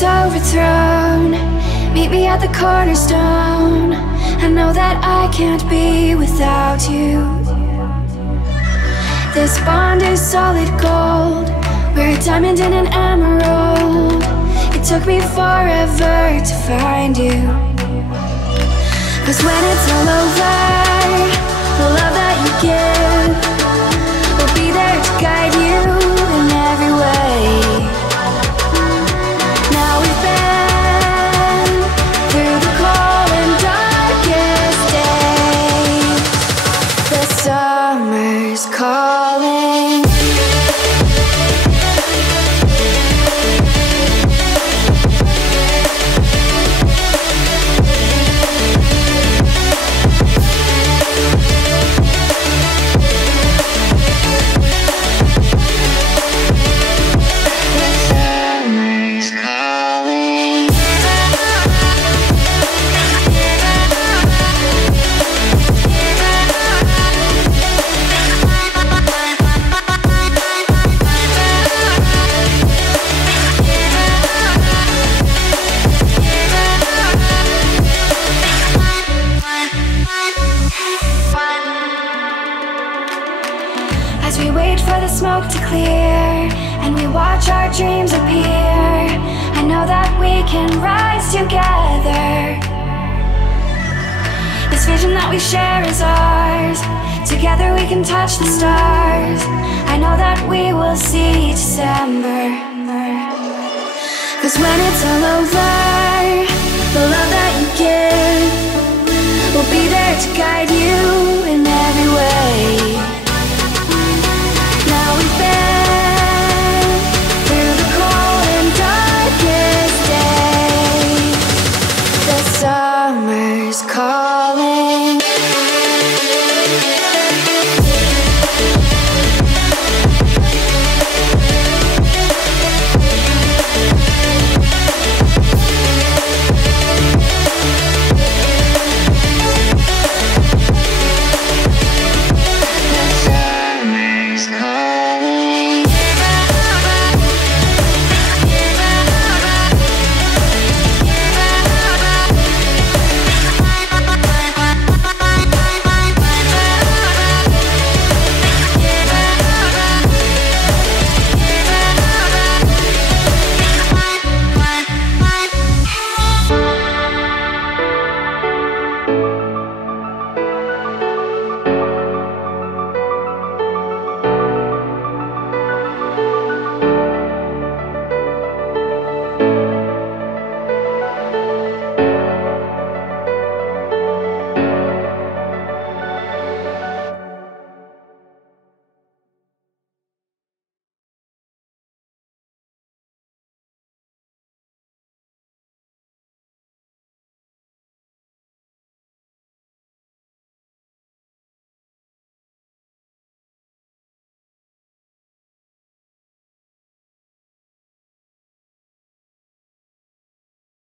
is overthrown, meet me at the cornerstone. I know that I can't be without you. This bond is solid gold, we're a diamond and an emerald. It took me forever to find you. 'Cause when it's all over, the love that you give will be there to guide you in every way. Now we've been through the cold and darkest days. The summer's calling. As we wait for the smoke to clear and we watch our dreams appear, I know that we can rise together. This vision that we share is ours. Together we can touch the stars. I know that we will see December. 'Cause when it's all over, the love that you give will be there to guide you in every way. Now we've been through the cold and darkest days. The summer's calling.